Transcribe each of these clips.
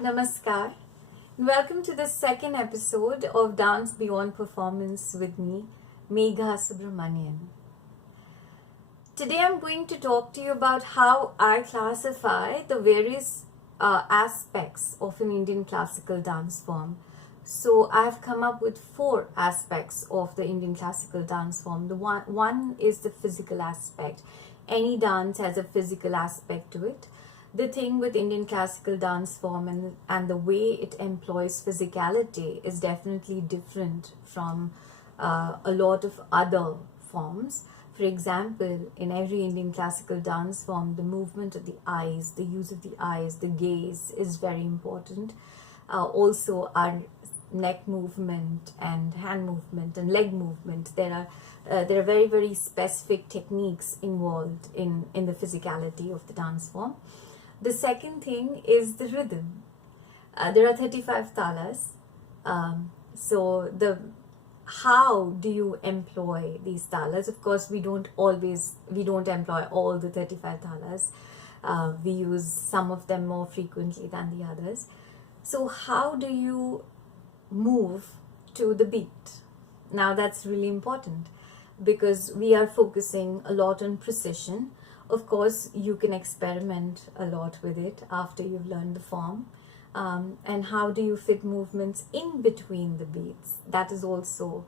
Namaskar. Welcome to the second episode of Dance Beyond Performance with me, Megha Subramanian. Today I'm going to talk to you about how I classify the various aspects of an Indian classical dance form. So I've come up with 4 aspects of the Indian classical dance form. The one is the physical aspect. Any dance has a physical aspect to it. The thing with Indian classical dance form and the way it employs physicality is definitely different from a lot of other forms. For example, in every Indian classical dance form, the movement of the eyes, the use of the eyes, the gaze is very important. Also, our neck movement and hand movement and leg movement. There are very, very specific techniques involved in the physicality of the dance form. The second thing is the rhythm. There are 35 talas. So how do you employ these talas? Of course, we don't employ all the 35 talas. We use some of them more frequently than the others. So how do you move to the beat? Now that's really important because we are focusing a lot on precision. Of course, you can experiment a lot with it after you've learned the form. And how do you fit movements in between the beats? That is also,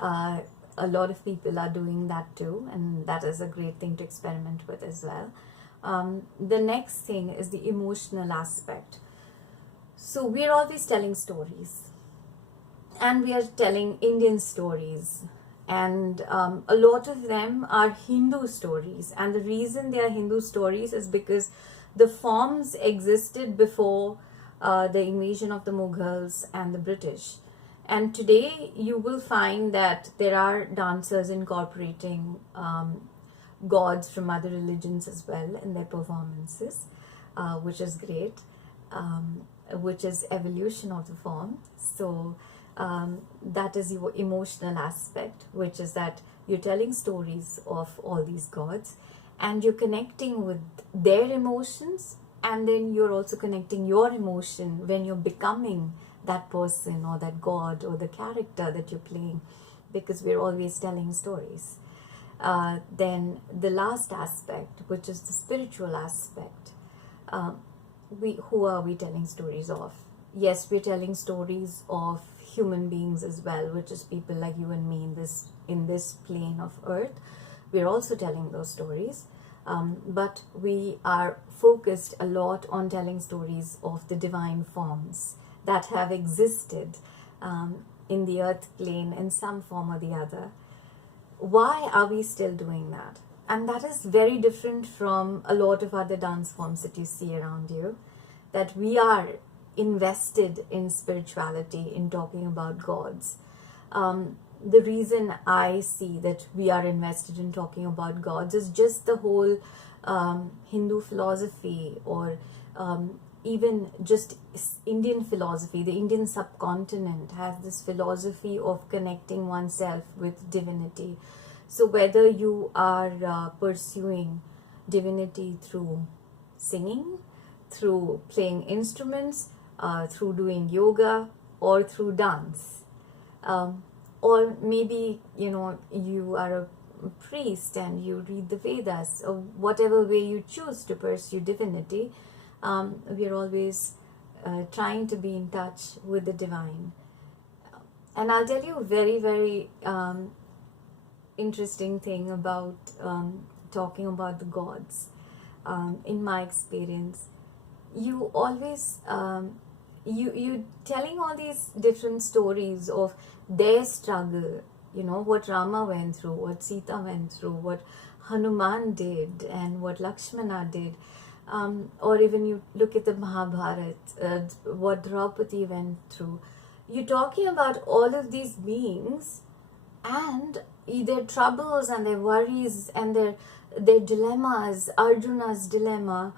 a lot of people are doing that too, and that is a great thing to experiment with as well. The next thing is the emotional aspect. So we're always telling stories, and we are telling Indian stories. And a lot of them are Hindu stories, and the reason they are Hindu stories is because the forms existed before the invasion of the Mughals and the British. And today you will find that there are dancers incorporating gods from other religions as well in their performances, which is great, which is evolution of the form. So that is your emotional aspect, which is that you're telling stories of all these gods and you're connecting with their emotions, and then you're also connecting your emotion when you're becoming that person or that god or the character that you're playing, because we're always telling stories. Then the last aspect, which is the spiritual aspect, who are we telling stories of? Yes, we're telling stories of human beings as well, which is people like you and me in this plane of earth. We're also telling those stories, but we are focused a lot on telling stories of the divine forms that have existed in the earth plane in some form or the other. Why are we still doing that? And that is very different from a lot of other dance forms that you see around you, that we are invested in spirituality, in talking about gods. The reason I see that we are invested in talking about gods is just the whole Hindu philosophy, or even just Indian philosophy. The Indian subcontinent has this philosophy of connecting oneself with divinity. So whether you are pursuing divinity through singing, through playing instruments, through doing yoga, or through dance, or maybe you are a priest and you read the Vedas, or whatever way you choose to pursue divinity, we are always trying to be in touch with the divine. And I'll tell you a very, very interesting thing about talking about the gods. In my experience, you always you telling all these different stories of their struggle, what Rama went through, what Sita went through, what Hanuman did, and what Lakshmana did, or even you look at the Mahabharata, what Draupadi went through. You're talking about all of these beings and their troubles and their worries and their dilemmas, Arjuna's dilemma,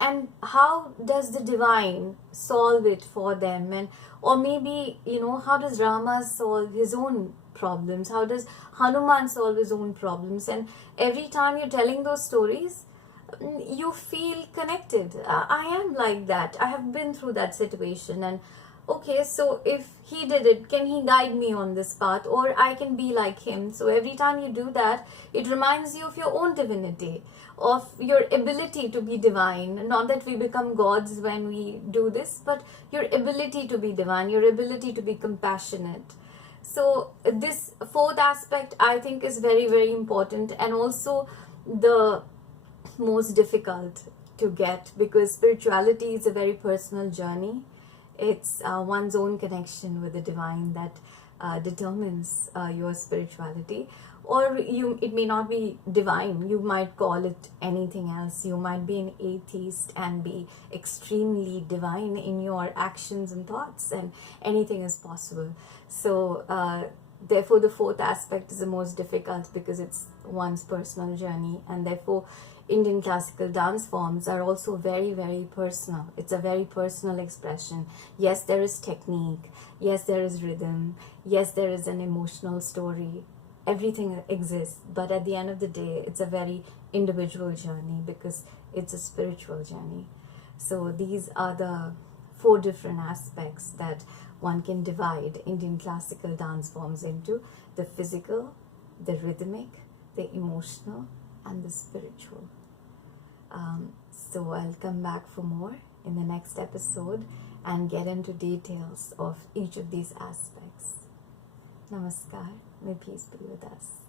and how does the divine solve it for them, and or maybe how does Rama solve his own problems, how does Hanuman solve his own problems. And every time you're telling those stories, you feel connected. I am like that. I have been through that situation, and okay, so if he did it, can he guide me on this path, or I can be like him? So every time you do that, it reminds you of your own divinity, of your ability to be divine. Not that we become gods when we do this, but your ability to be divine, your ability to be compassionate. So this fourth aspect, I think, is very, very important, and also the most difficult to get, because spirituality is a very personal journey. It's one's own connection with the divine that determines your spirituality. Or it may not be divine, you might call it anything else. You might be an atheist and be extremely divine in your actions and thoughts, and anything is possible. So therefore the fourth aspect is the most difficult, because it's one's personal journey, and therefore Indian classical dance forms are also very, very personal. It's a very personal expression. Yes, there is technique. Yes, there is rhythm. Yes, there is an emotional story. Everything exists, but at the end of the day, it's a very individual journey, because it's a spiritual journey. So these are the 4 different aspects that one can divide Indian classical dance forms into: the physical, the rhythmic, the emotional, and the spiritual. So I'll come back for more in the next episode and get into details of each of these aspects. Namaskar. May peace be with us.